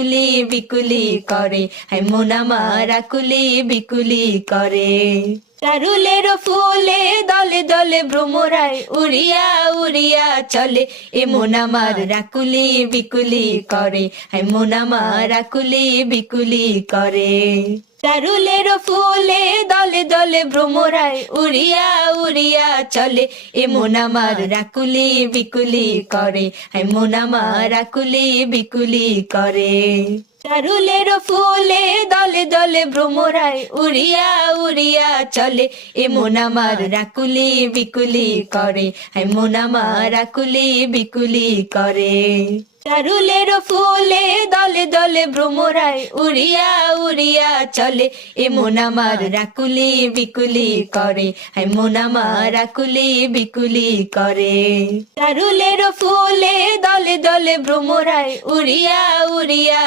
কুলি বিকুলি করে, হায় মন আমার আকুলি বিকুলি করে। চারুলের ফুলে দলে দলে ভ্রমরায় উড়িয়া উড়িয়া চলে, এ মন আমার আকুলি বিকুলি করে, হায় মন আমার আকুলি বিকুলি করে। চারুলের ফুলে দলে দলে ভ্রমরায় উড়িয়া উড়িয়া চলে, এ মন আমার আকুলি বিকুলি করে, হায় মন আমার আকুলি বিকুলি করে। চারুলের ফুলে দলে দলে ভ্রমরায় উড়িয়া উড়িয়া চলে, এ মন আমার আকুলি বিকুলি করে, হায় মন আমার আকুলি বিকুলি করে। চারুলের ফুলে দলে দলে ভ্রমরায় উড়িয়া উড়িয়া চলে, এ মন আমার আকুলি বিকুলি করে, হায় মন আমার আকুলি বিকুলি করে। চারুলের ফুলে দলে দলে ভ্রমরায় উড়িয়া উড়িয়া